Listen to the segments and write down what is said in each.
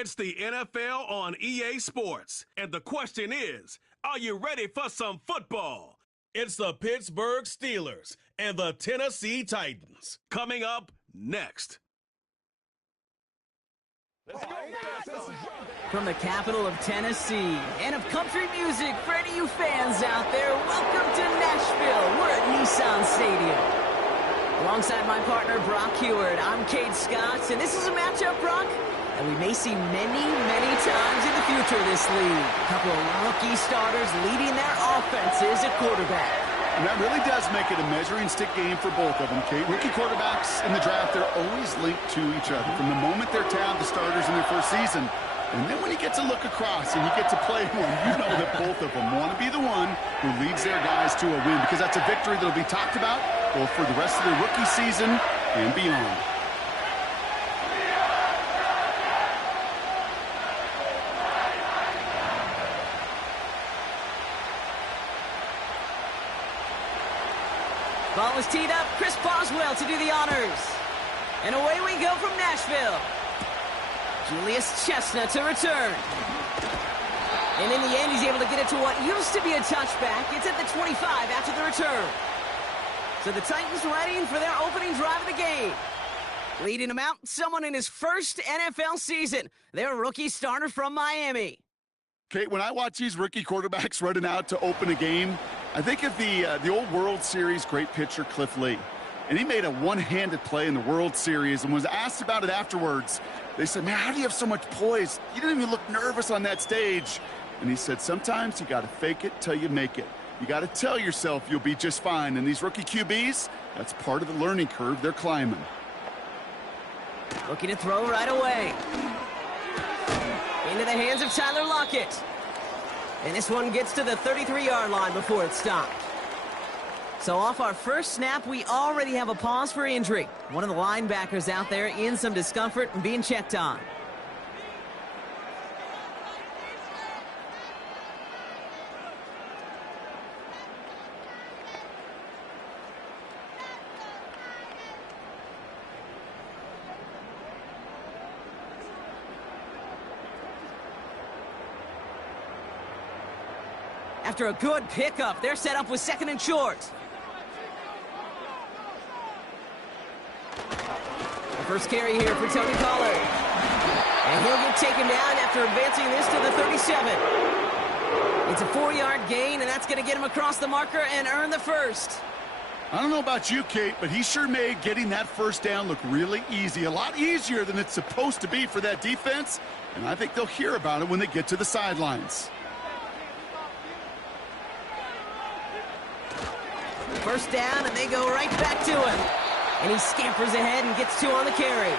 It's the NFL on EA Sports, and the question is, are you ready for some football? It's the Pittsburgh Steelers and the Tennessee Titans. Coming up next. From the capital of Tennessee and of country music for any of you fans out there, welcome to Nashville. We're at Nissan Stadium. Alongside my partner, Brock Heward, I'm Cade Scott, and this is a matchup, Brock, that we may see many, many times in the future of this league. A couple of rookie starters leading their offenses at quarterback. And that really does make it a measuring stick game for both of them, Kate. Rookie quarterbacks in the draft, they're always linked to each other. From the moment they're tabbed, the starters in their first season. And then when you get to look across and you get to play one, you know that both of them want to be the one who leads their guys to a win, because that's a victory that will be talked about both for the rest of their rookie season and beyond. Ball was teed up. Chris Boswell to do the honors. And away we go from Nashville. Julius Chestnut to return. And in the end, he's able to get it to what used to be a touchback. It's at the 25 after the return. So the Titans ready for their opening drive of the game. Leading them out, someone in his first NFL season. Their rookie starter from Miami. Kate, when I watch these rookie quarterbacks running out to open a game, I think of the old World Series great pitcher Cliff Lee. And he made a one-handed play in the World Series and was asked about it afterwards. They said, man, how do you have so much poise? You didn't even look nervous on that stage. And he said, sometimes you got to fake it till you make it. You got to tell yourself you'll be just fine. And these rookie QBs, that's part of the learning curve they're climbing. Looking to throw right away. Into the hands of Tyler Lockett. And this one gets to the 33-yard line before it's stopped. So off our first snap, we already have a pause for injury. One of the linebackers out there in some discomfort and being checked on. After a good pickup, they're set up with second and short. The first carry here for Tony Pollard. And he'll get taken down after advancing this to the 37. It's a 4-yard gain, and that's going to get him across the marker and earn the first. I don't know about you, Kate, but he sure made getting that first down look really easy. A lot easier than it's supposed to be for that defense. And I think they'll hear about it when they get to the sidelines. First down, and they go right back to him. And he scampers ahead and gets 2 on the carry.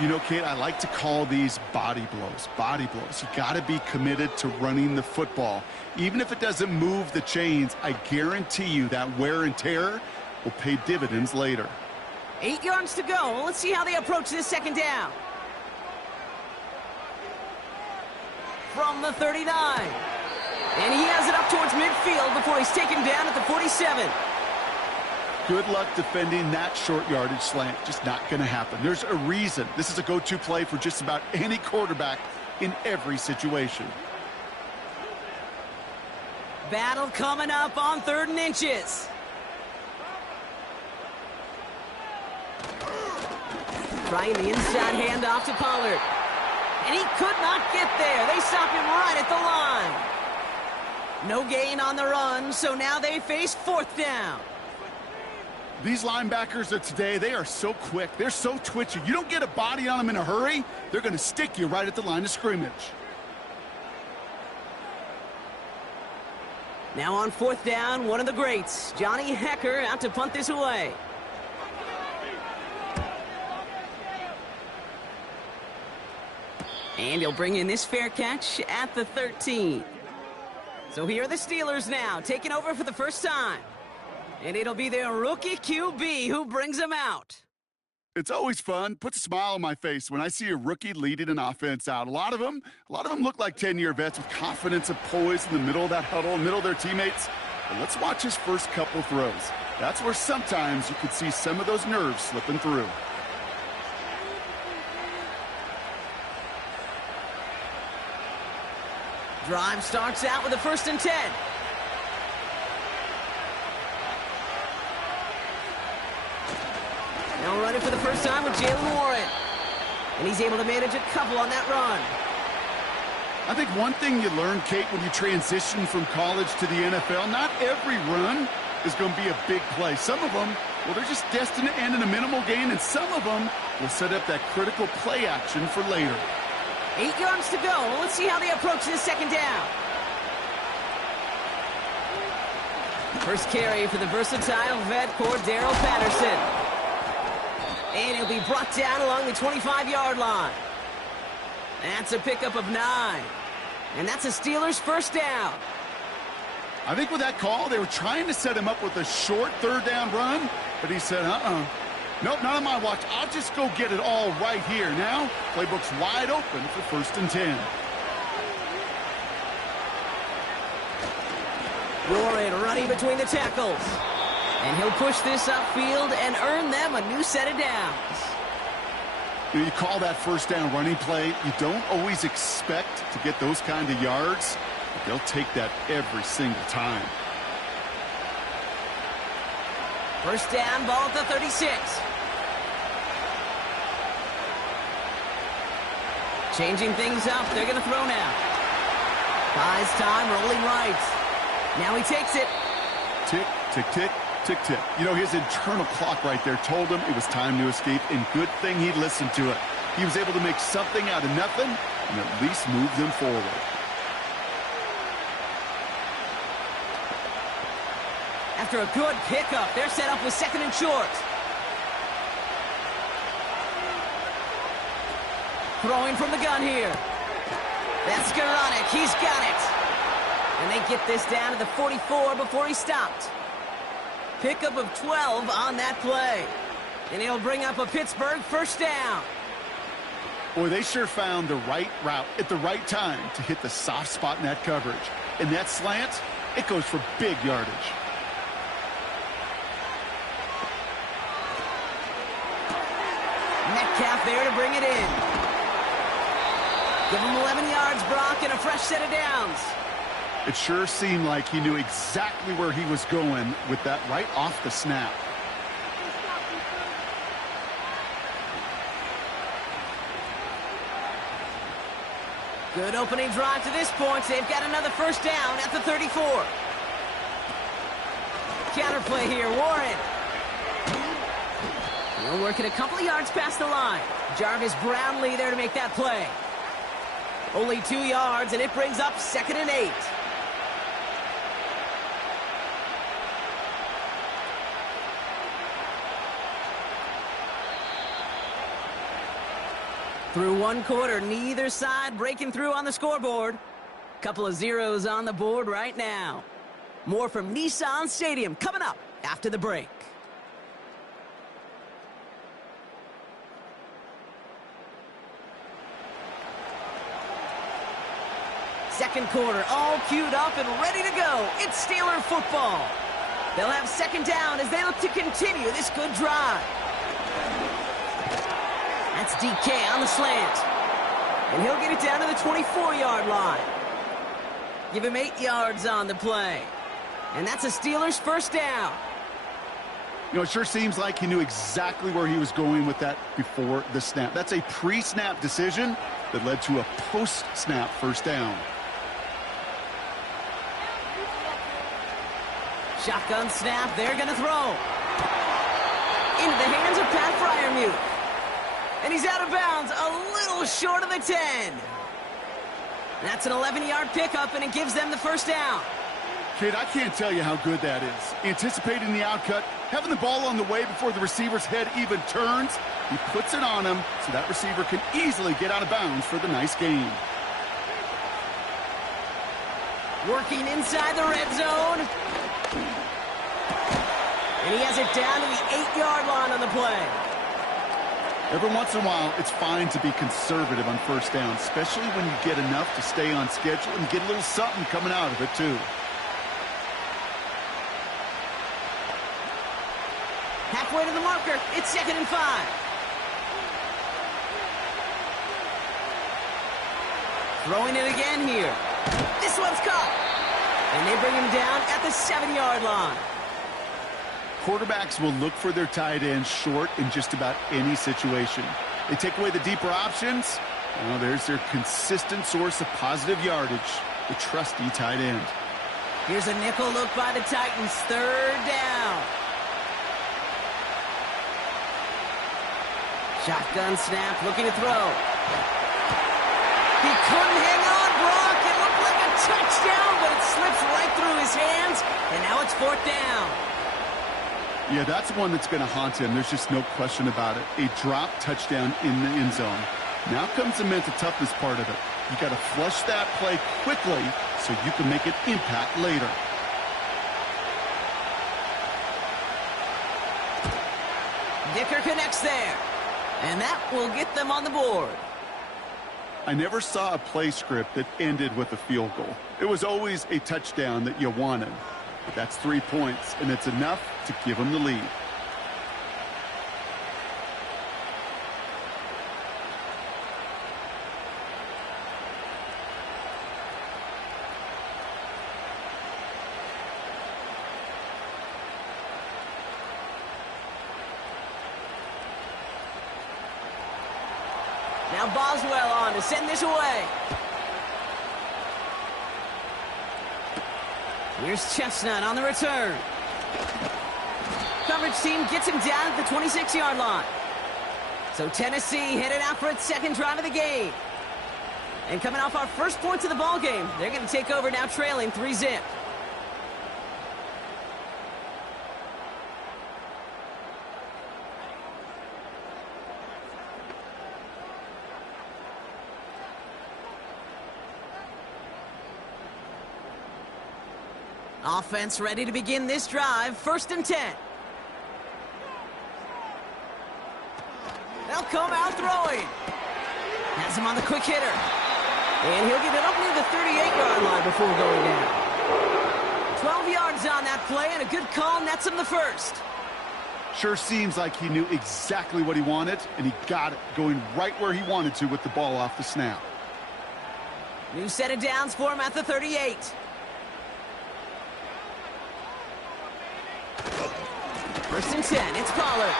You know, Kate, I like to call these body blows. Body blows. You got to be committed to running the football. Even if it doesn't move the chains, I guarantee you that wear and tear will pay dividends later. 8 yards to go. Let's see how they approach this second down. From the 39. And he has it up towards midfield before he's taken down at the 47. Good luck defending that short yardage slant. Just not going to happen. There's a reason. This is a go-to play for just about any quarterback in every situation. Battle coming up on 3rd and inches. Trying the inside handoff to Pollard. And he could not get there. They stop him right at the line. No gain on the run, so now they face 4th down. These linebackers of today, they are so quick. They're so twitchy. You don't get a body on them in a hurry, they're going to stick you right at the line of scrimmage. Now on 4th down, one of the greats, Johnny Hecker, out to punt this away. And he'll bring in this fair catch at the 13. So here are the Steelers now, taking over for the first time. And it'll be their rookie QB who brings them out. It's always fun, puts a smile on my face when I see a rookie leading an offense out. A lot of them look like 10-year vets with confidence and poise in the middle of that huddle, in the middle of their teammates. But let's watch his first couple throws. That's where sometimes you could see some of those nerves slipping through. Drive starts out with a 1st and 10. Now running for the first time with Jalen Warren. And he's able to manage a couple on that run. I think one thing you learn, Kate, when you transition from college to the NFL, not every run is going to be a big play. Some of them, well, they're just destined to end in a minimal gain, and some of them will set up that critical play action for later. 8 yards to go. Let's see how they approach this 2nd down. First carry for the versatile vet, Cordero Patterson. And he'll be brought down along the 25-yard line. That's a pickup of 9. And that's a Steelers 1st down. I think with that call, they were trying to set him up with a short 3rd down run, but he said, nope, not on my watch. I'll just go get it all right here. Now, playbook's wide open for 1st and 10. Warren running between the tackles. And he'll push this upfield and earn them a new set of downs. You call that 1st down running play. You don't always expect to get those kind of yards, but they'll take that every single time. 1st down, ball at the 36. Changing things up, they're going to throw now. Buys time, rolling right. Now he takes it. Tick, tick, tick, tick, tick. You know, his internal clock right there told him it was time to escape, and good thing he listened to it. He was able to make something out of nothing and at least move them forward. After a good pickup, they're set up with 2nd and short. Throwing from the gun here. That's Skoranek. He's got it. And they get this down to the 44 before he stopped. Pickup of 12 on that play. And he'll bring up a Pittsburgh 1st down. Boy, they sure found the right route at the right time to hit the soft spot in that coverage. And that slant, it goes for big yardage. Metcalf there to bring it in. Give him 11 yards, Brock, and a fresh set of downs. It sure seemed like he knew exactly where he was going with that right off the snap. Good opening drive to this point. They've got another 1st down at the 34. Counterplay here, Warren. He'll work it a couple of yards past the line. Jarvis Brownlee there to make that play. Only 2 yards, and it brings up 2nd and 8. Through 1 quarter, neither side breaking through on the scoreboard. Couple of zeros on the board right now. More from Nissan Stadium coming up after the break. Second quarter, all queued up and ready to go. It's Steeler football. They'll have 2nd down as they look to continue this good drive. That's DK on the slant. And he'll get it down to the 24-yard line. Give him 8 yards on the play. And that's a Steelers 1st down. You know, it sure seems like he knew exactly where he was going with that before the snap. That's a pre-snap decision that led to a post-snap 1st down. Shotgun snap, they're going to throw. Into the hands of Pat Freiermuth. And he's out of bounds, a little short of the 10. That's an 11-yard pickup, and it gives them the 1st down. Kid, I can't tell you how good that is. Anticipating the outcut, having the ball on the way before the receiver's head even turns. He puts it on him so that receiver can easily get out of bounds for the nice gain. Working inside the red zone. And he has it down to the 8-yard line on the play. Every once in a while, it's fine to be conservative on 1st down, especially when you get enough to stay on schedule and get a little something coming out of it, too. Halfway to the marker, it's 2nd and 5. Throwing it again here. This one's caught. And they bring him down at the 7-yard line. Quarterbacks will look for their tight ends short in just about any situation. They take away the deeper options. Well, there's their consistent source of positive yardage, the trusty tight end. Here's a nickel look by the Titans. 3rd down. Shotgun snap, looking to throw. He couldn't hang on, Brock. It looked like a touchdown, but it slips right through his hands, and now it's 4th down. Yeah, that's one that's going to haunt him. There's just no question about it. A drop touchdown in the end zone. Now comes the mental toughness part of it. You got to flush that play quickly so you can make an impact later. Dicker connects there, and that will get them on the board. I never saw a play script that ended with a field goal. It was always a touchdown that you wanted. But that's 3 points, and it's enough to give them the lead. Now Boswell on to send this away. Here's Chestnut on the return. Coverage team gets him down at the 26-yard line. So Tennessee headed out for its 2nd drive of the game. And coming off our first points of the ball game, they're going to take over now trailing 3-zip. Offense ready to begin this drive. 1st and 10. They'll come out throwing. Has him on the quick hitter. And he'll get it up near the 38-yard line before going down. 12 yards on that play, and a good call nets him the 1st. Sure seems like he knew exactly what he wanted, and he got it, going right where he wanted to with the ball off the snap. New set of downs for him at the 38. First and 10, it's Pollard.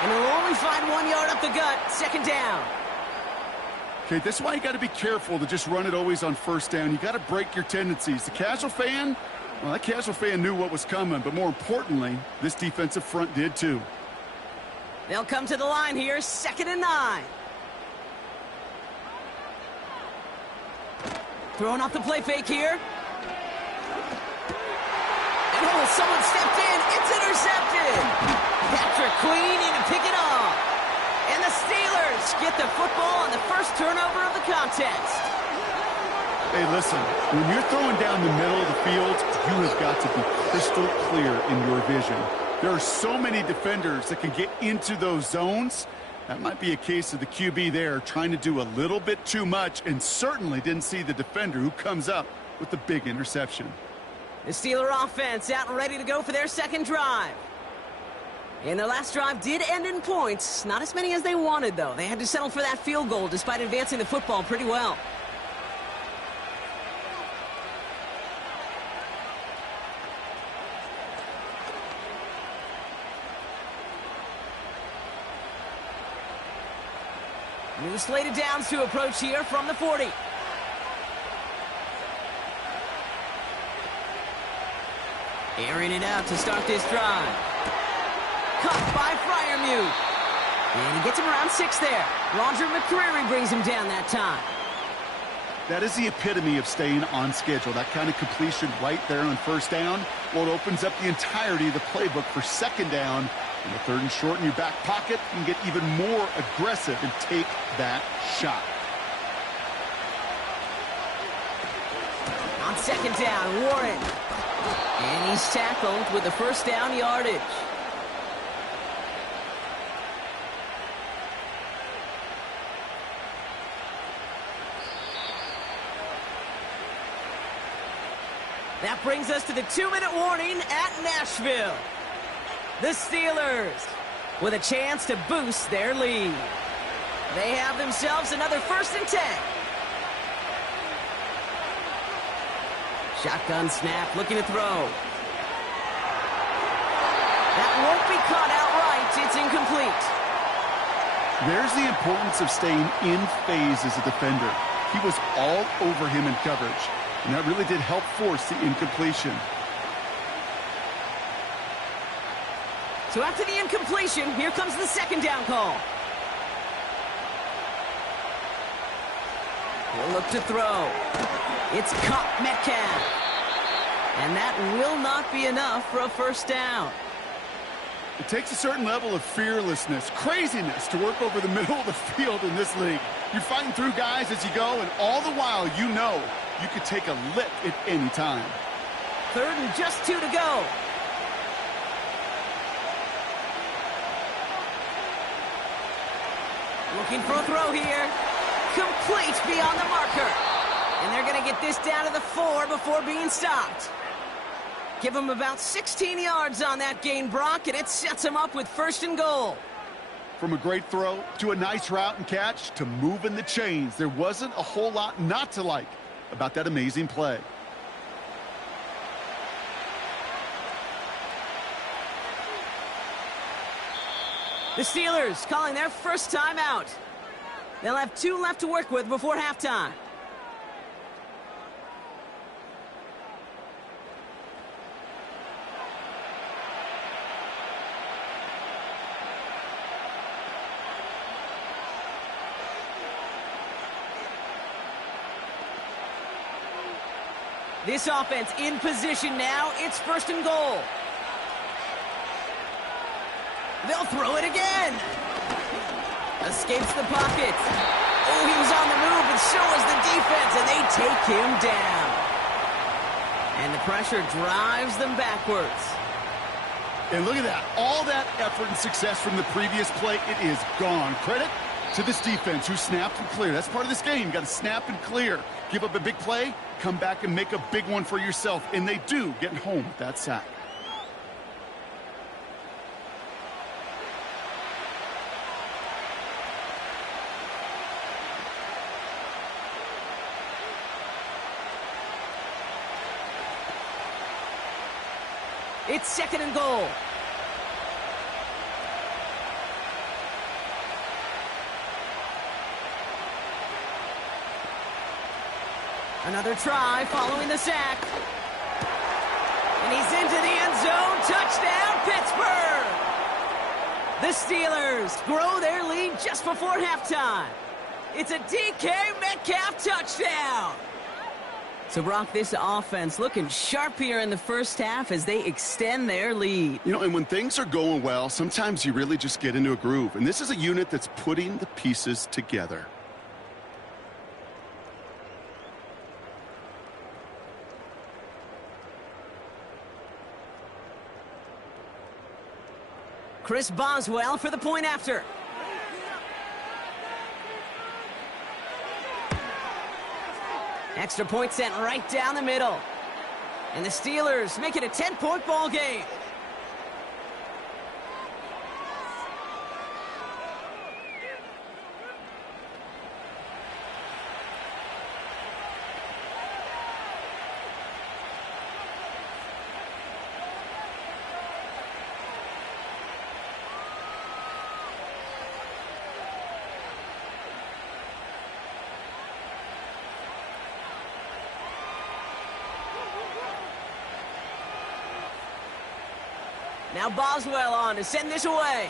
And he'll only find 1 yard up the gut, 2nd down. Okay, this is why you got to be careful to just run it always on 1st down. You got to break your tendencies. The casual fan, well, that casual fan knew what was coming, but more importantly, this defensive front did too. They'll come to the line here, 2nd and 9. Throwing off the play fake here. Oh, someone stepped in. It's intercepted. Patrick Queen in to pick it off. And the Steelers get the football on the first turnover of the contest. Hey, listen, when you're throwing down the middle of the field, you have got to be crystal clear in your vision. There are so many defenders that can get into those zones. That might be a case of the QB there trying to do a little bit too much and certainly didn't see the defender who comes up with the big interception. The Steeler offense out and ready to go for their 2nd drive. And their last drive did end in points. Not as many as they wanted, though. They had to settle for that field goal despite advancing the football pretty well. New slated downs to approach here from the 40. Airing it out to start this drive. Caught by Freiermuth. And he gets him around 6 there. Roger McCreary brings him down that time. That is the epitome of staying on schedule. That kind of completion right there on 1st down. Well, it opens up the entirety of the playbook for 2nd down. And the 3rd and short in your back pocket, you can get even more aggressive and take that shot. On 2nd down, Warren. And he's tackled with the 1st down yardage. That brings us to the 2-minute warning at Nashville. The Steelers with a chance to boost their lead. They have themselves another 1st and 10. Shotgun snap, looking to throw. That won't be caught outright. It's incomplete. There's the importance of staying in phase as a defender. He was all over him in coverage, and that really did help force the incompletion. So after the incompletion, here comes the second down call. He'll look to throw. It's caught Metcalf. And that will not be enough for a first down. It takes a certain level of fearlessness, craziness to work over the middle of the field in this league. You're fighting through guys as you go, and all the while you know you could take a lick at any time. Third and just 2 to go. Looking for a throw here. Complete beyond the marker. And they're going to get this down to the 4 before being stopped. Give them about 16 yards on that gain, Brock, and it sets them up with 1st and goal. From a great throw to a nice route and catch to moving the chains, there wasn't a whole lot not to like about that amazing play. The Steelers calling their first time out. They'll have 2 left to work with before halftime. This offense in position now. It's 1st and goal. They'll throw it again. Escapes the pocket. Oh, he was on the move, and so was the defense, and they take him down. And the pressure drives them backwards. And look at that. All that effort and success from the previous play, it is gone. Credit to this defense who snapped and cleared. That's part of this game. You got to snap and clear. Give up a big play, come back and make a big one for yourself. And they do, getting home with that sack. It's 2nd and goal. Another try following the sack. And he's into the end zone. Touchdown, Pittsburgh! The Steelers grow their lead just before halftime. It's a DK Metcalf touchdown. So, Brock, this offense looking sharp here in the first half as they extend their lead. You know, and when things are going well, sometimes you really just get into a groove. And this is a unit that's putting the pieces together. Chris Boswell for the point after. Extra point sent right down the middle. And the Steelers make it a 10-point ball game. Now Boswell on to send this away.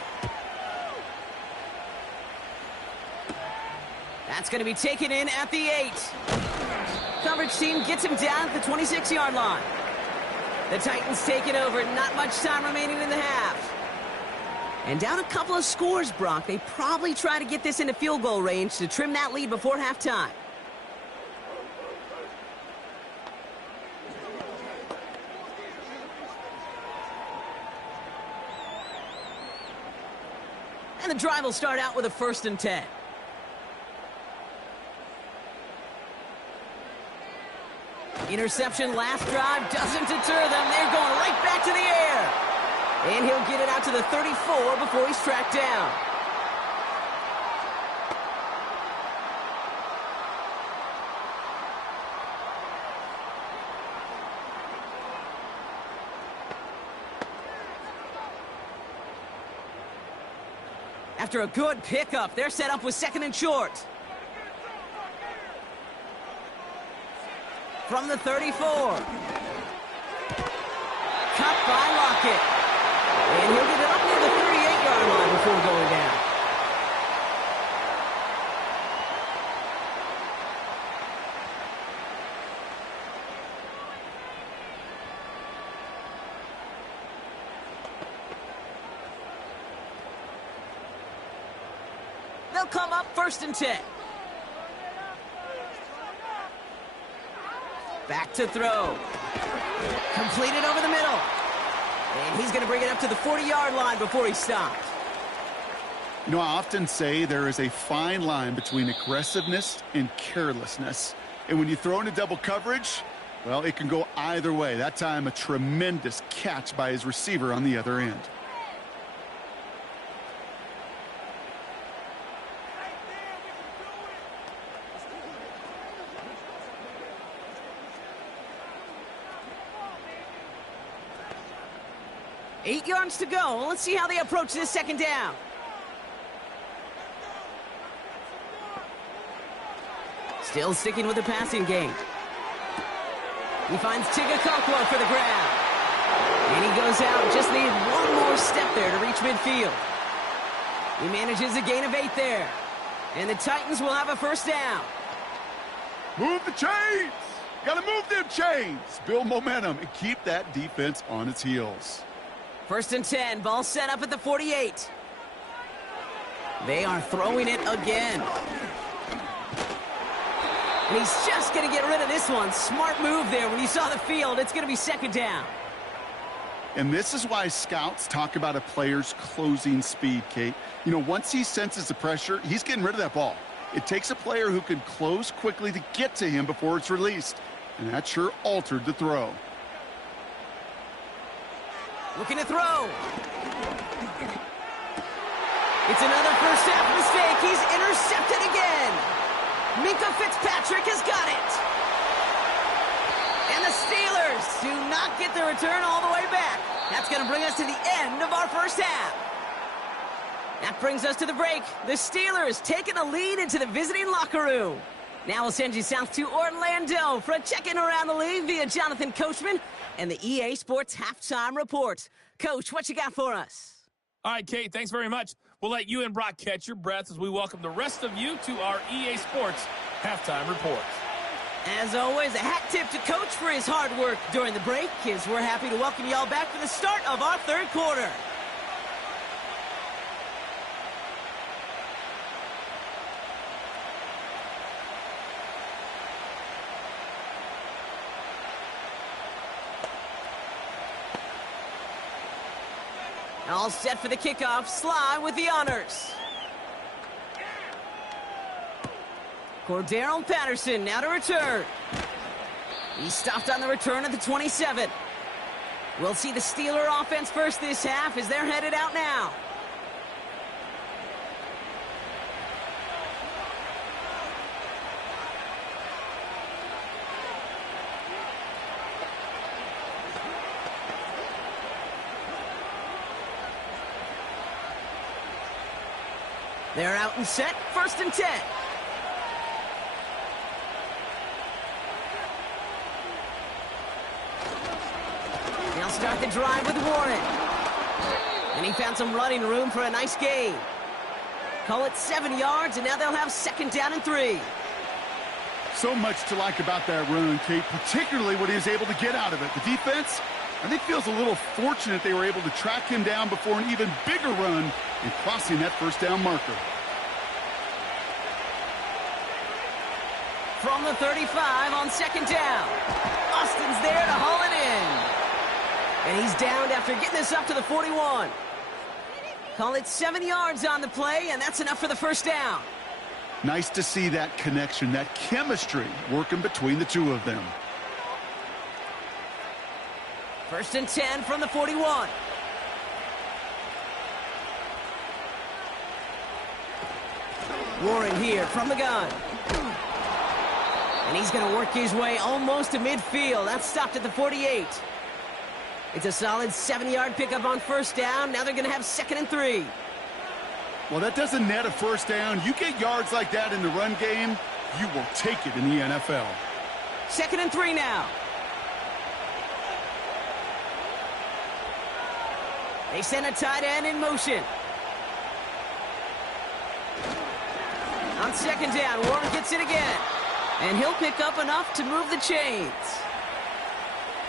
That's going to be taken in at the 8. Coverage team gets him down at the 26-yard line. The Titans take it over. Not much time remaining in the half. And down a couple of scores, Brock. They probably try to get this into field goal range to trim that lead before halftime. And the drive will start out with a 1st and 10. Interception last drive doesn't deter them. They're going right back to the air. And he'll get it out to the 34 before he's tracked down. After a good pickup, they're set up with 2nd and short. From the 34. Cut by Lockett. And he'll get it up near the 38-yard line before going down. They'll come up 1st and 10. Back to throw. Completed over the middle. And he's going to bring it up to the 40-yard line before he stops. You know, I often say there is a fine line between aggressiveness and carelessness. And when you throw into double coverage, well, it can go either way. That time, a tremendous catch by his receiver on the other end. Eight yards to go. Let's see how they approach this 2nd down. Still sticking with the passing game. He finds Tigakonkwo for the grab. And he goes out. Just needed one more step there to reach midfield. He manages a gain of 8 there. And the Titans will have a 1st down. Move the chains! Gotta move them chains! Build momentum and keep that defense on its heels. 1st and 10, ball set up at the 48. They are throwing it again. And he's just going to get rid of this one. Smart move there. When you saw the field, it's going to be 2nd down. And this is why scouts talk about a player's closing speed, Kate. You know, once he senses the pressure, he's getting rid of that ball. It takes a player who can close quickly to get to him before it's released. And that sure altered the throw. Looking to throw. It's another first half mistake. He's intercepted again. Minka Fitzpatrick has got it. And the Steelers do not get the return all the way back. That's going to bring us to the end of our first half. That brings us to the break. The Steelers taking a lead into the visiting locker room. Now we'll send you south to Orlando for a check-in around the league via Jonathan Coachman and the EA Sports Halftime Report. Coach, what you got for us? All right, Kate, thanks very much. We'll let you and Brock catch your breath as we welcome the rest of you to our EA Sports Halftime Report. As always, a hat tip to Coach for his hard work during the break, as we're happy to welcome y'all back for the start of our 3rd quarter. All set for the kickoff. Sly with the honors. Cordero Patterson now to return. He stopped on the return at the 27. We'll see the Steeler offense first this half as they're headed out now. They're out and set, 1st and 10. They'll start the drive with Warren. And he found some running room for a nice gain. Call it 7 yards, and now they'll have 2nd down and 3. So much to like about that run, Kate, particularly what he was able to get out of it. The defense, I think, feels a little fortunate they were able to track him down before an even bigger run and crossing that 1st down marker. From the 35 on 2nd down. Austin's there to haul it in. And he's downed after getting this up to the 41. Call it 7 yards on the play, and that's enough for the 1st down. Nice to see that connection, that chemistry working between the two of them. 1st and 10 from the 41. Warren here from the gun. And he's going to work his way almost to midfield. That's stopped at the 48. It's a solid 7-yard pickup on 1st down. Now they're going to have 2nd and 3. Well, that doesn't net a first down. You get yards like that in the run game, you will take it in the NFL. 2nd and 3 now. They send a tight end in motion. On 2nd down, Warren gets it again. And he'll pick up enough to move the chains.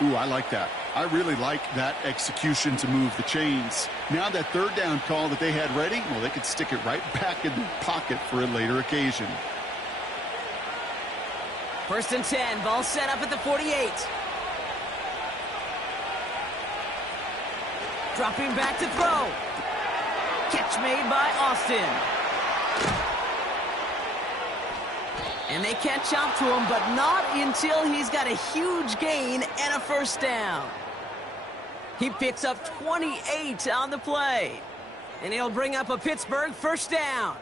Ooh, I like that. I really like that execution to move the chains. Now that 3rd down call that they had ready, well, they could stick it right back in the pocket for a later occasion. 1st and 10, ball set up at the 48. Dropping back to throw. Catch made by Austin. And they catch up to him, but not until he's got a huge gain and a first down. He picks up 28 on the play. And he'll bring up a Pittsburgh first down.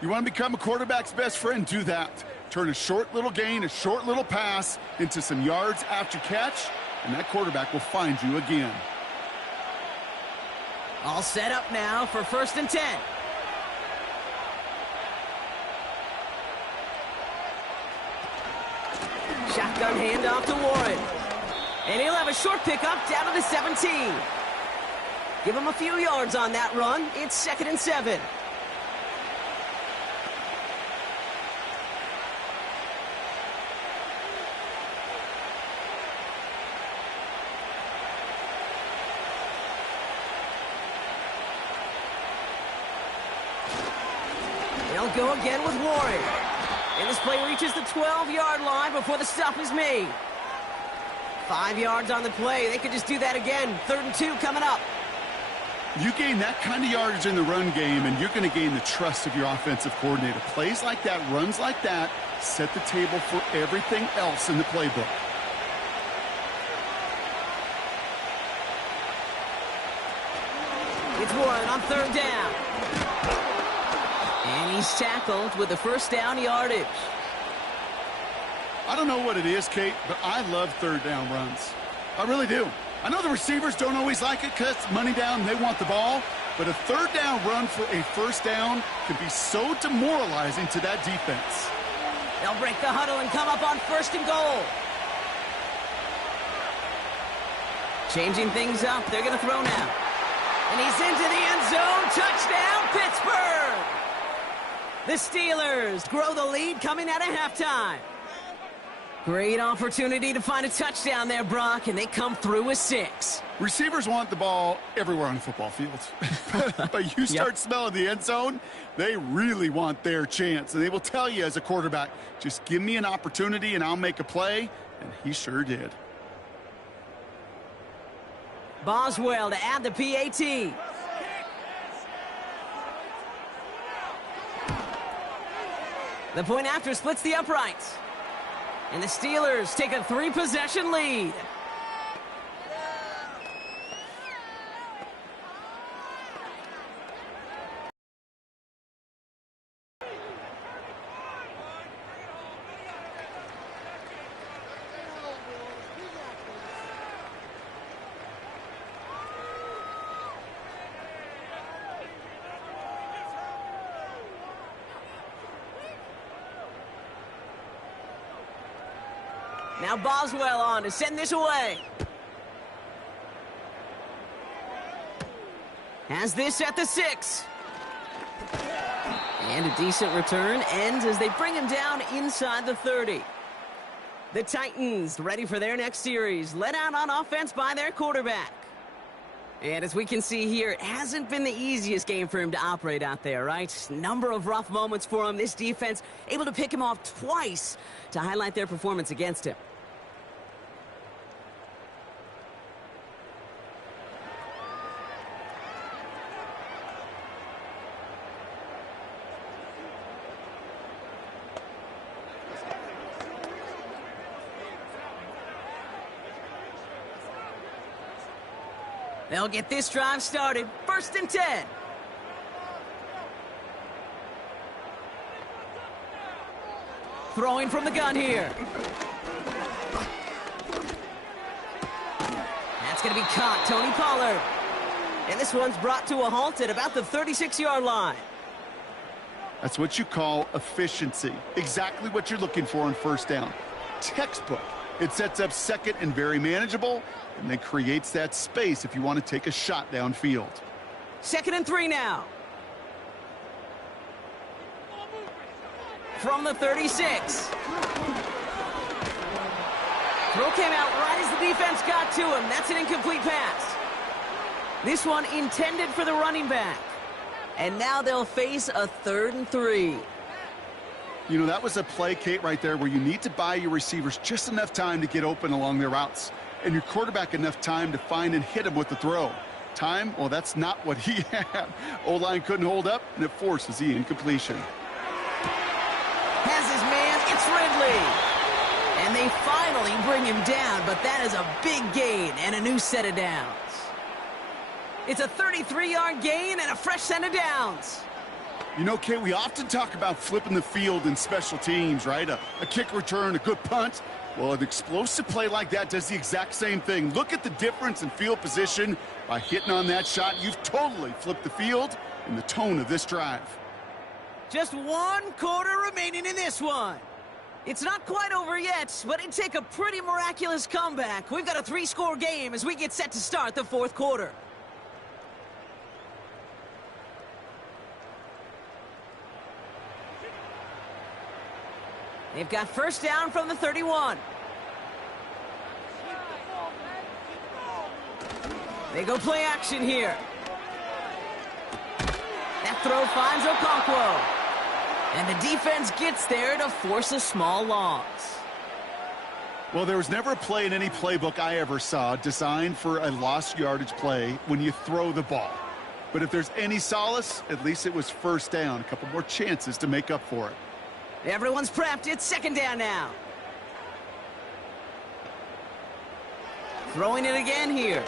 You want to become a quarterback's best friend? Do that. Turn a short little gain, a short little pass into some yards after catch, and that quarterback will find you again. All set up now for 1st and 10. Shotgun handoff to Warren. And he'll have a short pickup down to the 17. Give him a few yards on that run. It's 2nd and 7. They'll go again with Warren. And this play reaches the 12-yard line before the stop is made. 5 yards on the play. They could just do that again. 3rd and 2 coming up. You gain that kind of yardage in the run game, and you're going to gain the trust of your offensive coordinator. Plays like that, runs like that, set the table for everything else in the playbook. It's Warren on 3rd down. And he's tackled with the first down yardage. I don't know what it is, Kate, but I love 3rd down runs. I really do. I know the receivers don't always like it because it's money down and they want the ball, but a 3rd down run for a first down can be so demoralizing to that defense. They'll break the huddle and come up on 1st and goal. Changing things up. They're going to throw now. And he's into the end zone. Touchdown, Pittsburgh! The Steelers grow the lead coming out of halftime. Great opportunity to find a touchdown there, Brock, and they come through with 6. Receivers want the ball everywhere on the football field. But you start smelling the end zone, they really want their chance. And they will tell you as a quarterback, just give me an opportunity and I'll make a play. And he sure did. Boswell to add the PAT. The point after splits the uprights. And the Steelers take a 3-possession lead. Now Boswell on to send this away. Has this at the 6. And a decent return ends as they bring him down inside the 30. The Titans ready for their next series, led out on offense by their quarterback. And as we can see here, it hasn't been the easiest game for him to operate out there, right? Number of rough moments for him. This defense able to pick him off twice to highlight their performance against him. They'll get this drive started. 1st and 10. Throwing from the gun here. That's going to be caught. Tony Pollard. And this one's brought to a halt at about the 36-yard line. That's what you call efficiency. Exactly what you're looking for on first down. Textbook. It sets up second and very manageable, and then creates that space if you want to take a shot downfield. 2nd and 3 now. From the 36. Throw came out right as the defense got to him. That's an incomplete pass. This one intended for the running back. And now they'll face a 3rd and 3. You know, that was a play, Kate, right there where you need to buy your receivers just enough time to get open along their routes. And your quarterback enough time to find and hit him with the throw. Time, well, that's not what he had. O-line couldn't hold up, and it forces the incompletion. Has his man, it's Ridley. And they finally bring him down, but that is a big gain and a new set of downs. It's a 33-yard gain and a fresh set of downs. You know, Kate, we often talk about flipping the field in special teams, right? A kick return, a good punt. Well, an explosive play like that does the exact same thing. Look at the difference in field position. By hitting on that shot, you've totally flipped the field and the tone of this drive. Just 1 quarter remaining in this one. It's not quite over yet, but it'd take a pretty miraculous comeback. We've got a 3-score game as we get set to start the 4th quarter. They've got first down from the 31. They go play action here. That throw finds Okonkwo. And the defense gets there to force a small loss. Well, there was never a play in any playbook I ever saw designed for a lost yardage play when you throw the ball. But if there's any solace, at least it was first down. A couple more chances to make up for it. Everyone's prepped. It's 2nd down now. Throwing it again here.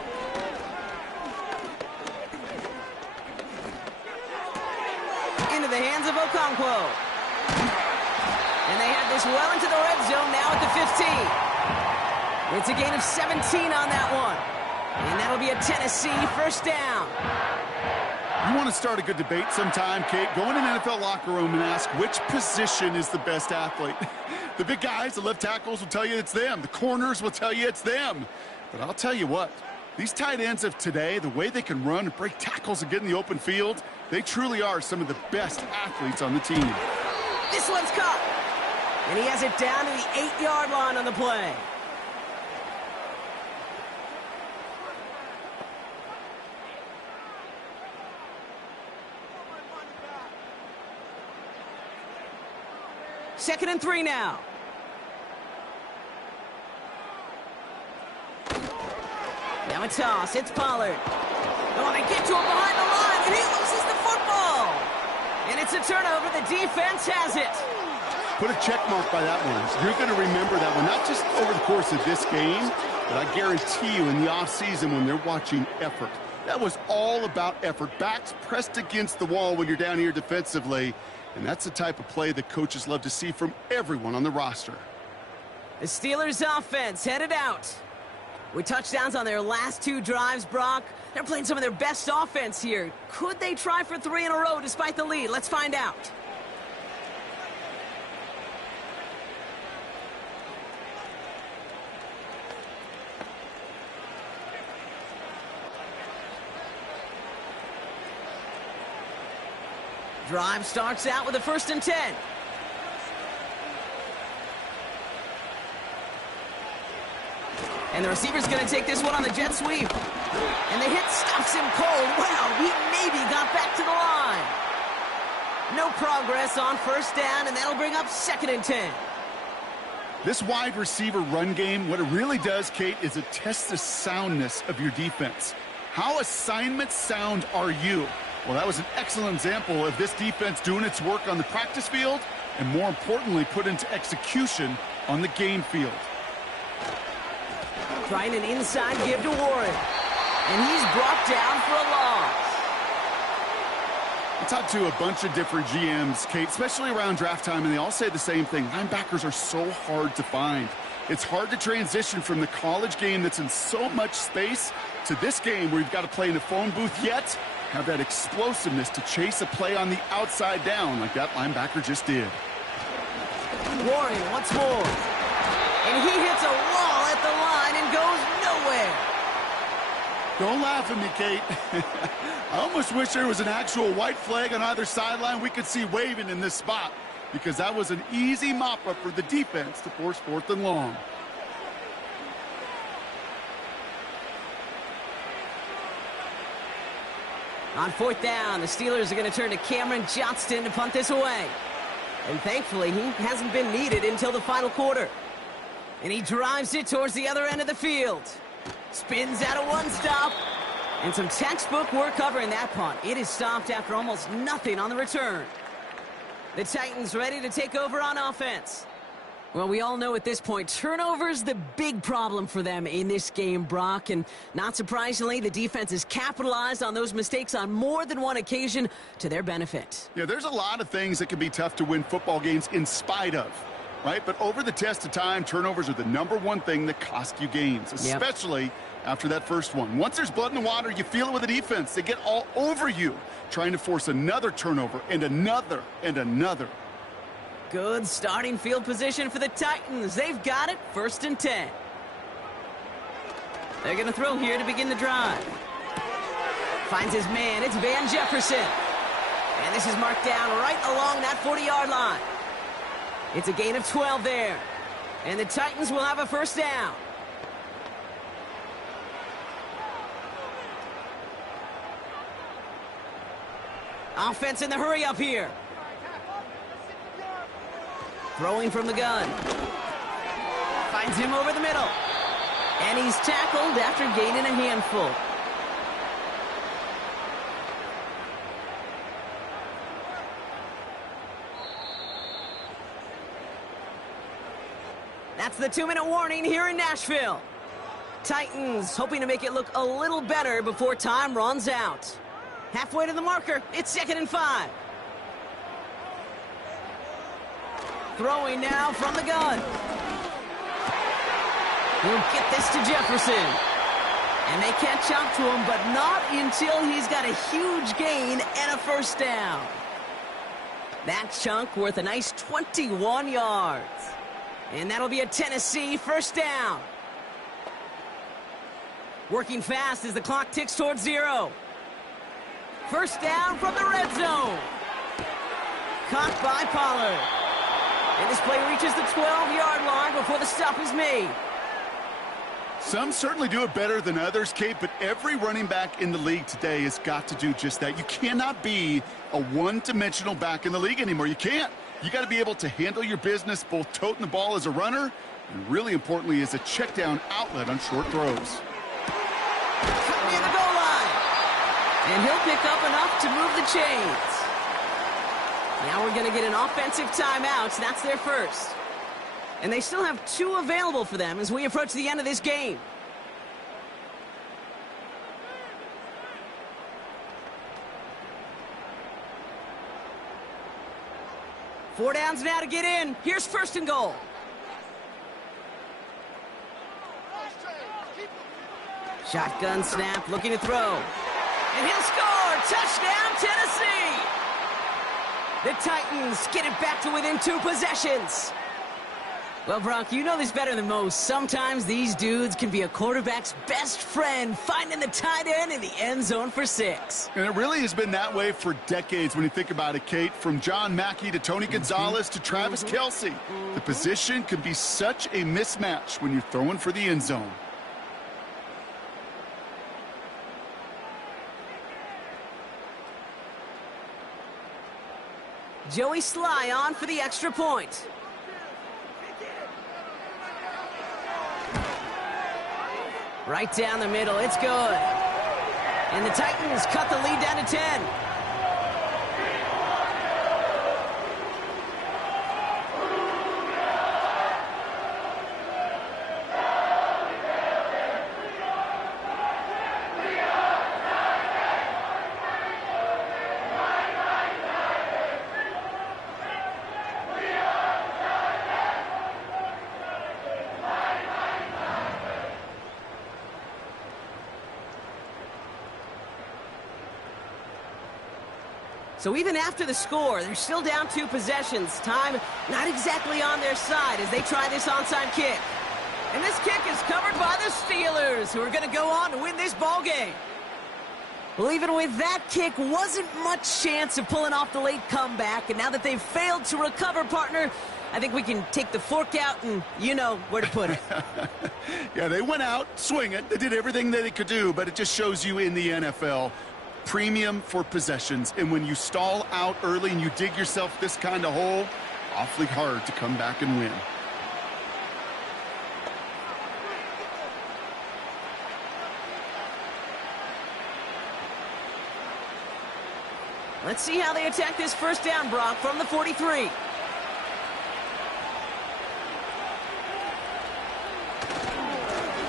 Into the hands of Okonkwo. And they have this well into the red zone now at the 15. It's a gain of 17 on that one. And that'll be a Tennessee first down. You want to start a good debate sometime, Kate? Go in an NFL locker room and ask which position is the best athlete. The big guys, the left tackles will tell you it's them. The corners will tell you it's them. But I'll tell you what, these tight ends of today, the way they can run and break tackles and get in the open field, they truly are some of the best athletes on the team. This one's caught. And he has it down to the 8-yard line on the play. Second and 3 now. Now a toss. It's Pollard. Oh, they get to him behind the line, and he loses the football. And it's a turnover. The defense has it. Put a check mark by that one. You're going to remember that one, not just over the course of this game, but I guarantee you in the offseason when they're watching effort. That was all about effort. Backs pressed against the wall when you're down here defensively. And that's the type of play that coaches love to see from everyone on the roster. The Steelers offense headed out. With touchdowns on their last 2 drives, Brock, they're playing some of their best offense here. Could they try for 3 in a row despite the lead? Let's find out. Drive starts out with a 1st and 10. And the receiver's going to take this one on the jet sweep. And the hit stops him cold. Wow, he maybe got back to the line. No progress on first down, and that'll bring up 2nd and 10. This wide receiver run game, what it really does, Kate, is it tests the soundness of your defense. How assignment sound are you? Well, that was an excellent example of this defense doing its work on the practice field and, more importantly, put into execution on the game field. Trying an inside give to Warren. And he's brought down for a loss. I talked to a bunch of different GMs, Kate, especially around draft time, and they all say the same thing. Linebackers are so hard to find. It's hard to transition from the college game that's in so much space to this game where you've got to play in a phone booth, yet have that explosiveness to chase a play on the outside down like that linebacker just did. Warren once more. And he hits a wall at the line and goes nowhere. Don't laugh at me, Kate. I almost wish there was an actual white flag on either sideline we could see waving in this spot, because that was an easy mop-up for the defense to force 4th and long. On 4th down, the Steelers are going to turn to Cameron Johnston to punt this away. And thankfully, he hasn't been needed until the final quarter. And he drives it towards the other end of the field. Spins out of one stop. And some textbook work covering that punt. It is stopped after almost nothing on the return. The Titans ready to take over on offense. Well, we all know at this point, turnovers the big problem for them in this game, Brock. And not surprisingly, the defense has capitalized on those mistakes on more than one occasion to their benefit. Yeah, there's a lot of things that can be tough to win football games in spite of, right? But over the test of time, turnovers are the #1 thing that cost you games, especially after that first one. Once there's blood in the water, you feel it with the defense. They get all over you, trying to force another turnover and another and another. Good starting field position for the Titans. They've got it, 1st and 10. They're going to throw here to begin the drive. Finds his man. It's Van Jefferson. And this is marked down right along that 40-yard line. It's a gain of 12 there. And the Titans will have a 1st down. Offense in the hurry up here. Throwing from the gun. Finds him over the middle. And he's tackled after gaining a handful. That's the 2-minute warning here in Nashville. Titans hoping to make it look a little better before time runs out. Halfway to the marker, it's 2nd and 5. Throwing now from the gun. He'll get this to Jefferson. And they catch up to him, but not until he's got a huge gain and a 1st down. That chunk worth a nice 21 yards. And that'll be a Tennessee 1st down. Working fast as the clock ticks towards 0. 1st down from the red zone. Caught by Pollard. And this play reaches the 12-yard line before the stop is made. Some certainly do it better than others, Kate, but every running back in the league today has got to do just that. You cannot be a one-dimensional back in the league anymore. You can't. You got to be able to handle your business, both toting the ball as a runner and, really importantly, as a check-down outlet on short throws. Cutting in the goal line. And he'll pick up enough to move the chains. Now we're going to get an offensive timeout. That's their first. And they still have 2 available for them as we approach the end of this game. Four downs now to get in. Here's 1st and goal. Shotgun snap, looking to throw. And he'll score! Touchdown, Tennessee! The Titans get it back to within 2 possessions. Well, Brock, you know this better than most. Sometimes these dudes can be a quarterback's best friend, finding the tight end in the end zone for 6. And it really has been that way for decades when you think about it, Kate. From John Mackey to Tony Gonzalez to Travis Kelce. The position can be such a mismatch when you're throwing for the end zone. Joey Sly on for the extra point. Right down the middle, it's good. And the Titans cut the lead down to 10. So even after the score, they're still down 2 possessions. Time not exactly on their side as they try this onside kick. And this kick is covered by the Steelers, who are going to go on to win this ball game. Well, even with that kick, wasn't much chance of pulling off the late comeback. And now that they've failed to recover, partner, I think we can take the fork out and you know where to put it. Yeah, they went out swinging. They did everything that they could do, but it just shows you in the NFL, premium for possessions. And when you stall out early and you dig yourself this kind of hole, awfully hard to come back and win. Let's see how they attack this first down, Brock, from the 43.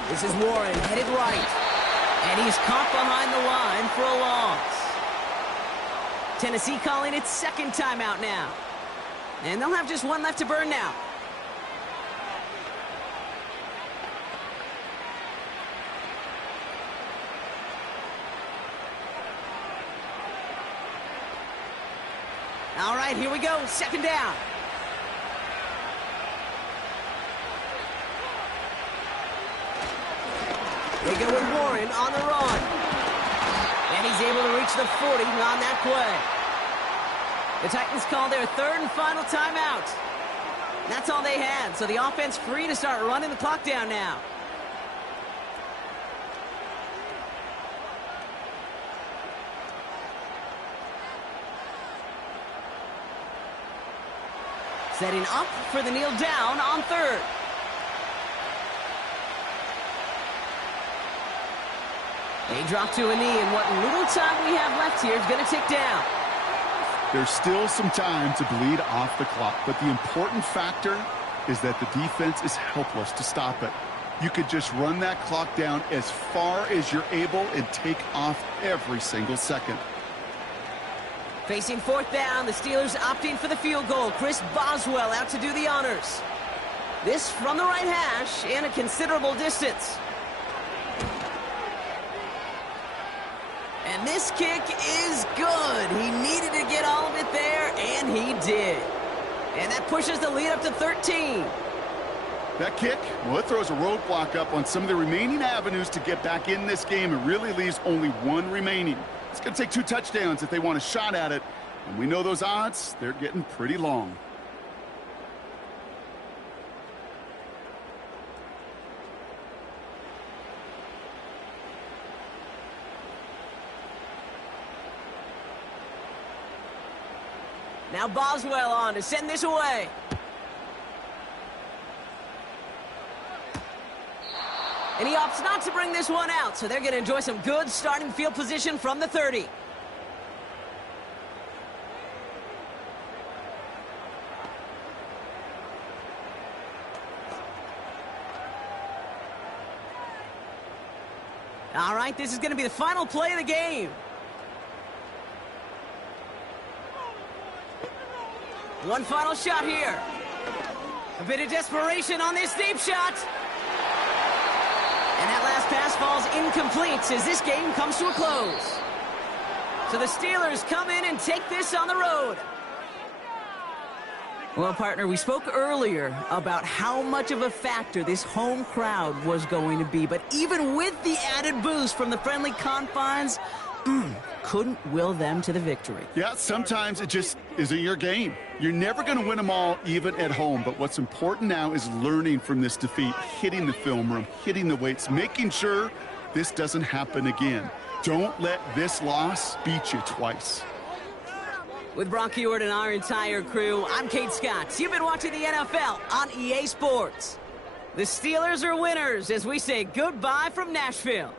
This is Warren, headed right. And he's caught behind the line for a loss. Tennessee calling its second timeout now. And they'll have just one left to burn now. All right, here we go. Second down. They go with Warren on the run. And he's able to reach the 40 on that play. The Titans call their third and final timeout. That's all they had, so the offense free to start running the clock down now. Setting up for the kneel down on third. They drop to a knee, and what little time we have left here is going to tick down. There's still some time to bleed off the clock, but the important factor is that the defense is helpless to stop it. You could just run that clock down as far as you're able and take off every single second. Facing fourth down, the Steelers opting for the field goal. Chris Boswell out to do the honors. This from the right hash and a considerable distance. And this kick is good. He needed to get all of it there, and he did. And that pushes the lead up to 13. That kick, well, it throws a roadblock up on some of the remaining avenues to get back in this game. It really leaves only one remaining. It's going to take 2 touchdowns if they want a shot at it. And we know those odds, they're getting pretty long. Now Boswell on to send this away. And he opts not to bring this one out, so they're going to enjoy some good starting field position from the 30. All right, this is going to be the final play of the game. One final shot here. A bit of desperation on this deep shot. And that last pass falls incomplete as this game comes to a close. So the Steelers come in and take this on the road. Well, partner, we spoke earlier about how much of a factor this home crowd was going to be. But even with the added boost from the friendly confines, couldn't will them to the victory. Yeah, sometimes it just isn't your game. You're never going to win them all, even at home. But what's important now is learning from this defeat, hitting the film room, hitting the weights, making sure this doesn't happen again. Don't let this loss beat you twice. With Brock Ewart and our entire crew, I'm Kate Scott. You've been watching the NFL on EA Sports. The Steelers are winners as we say goodbye from Nashville.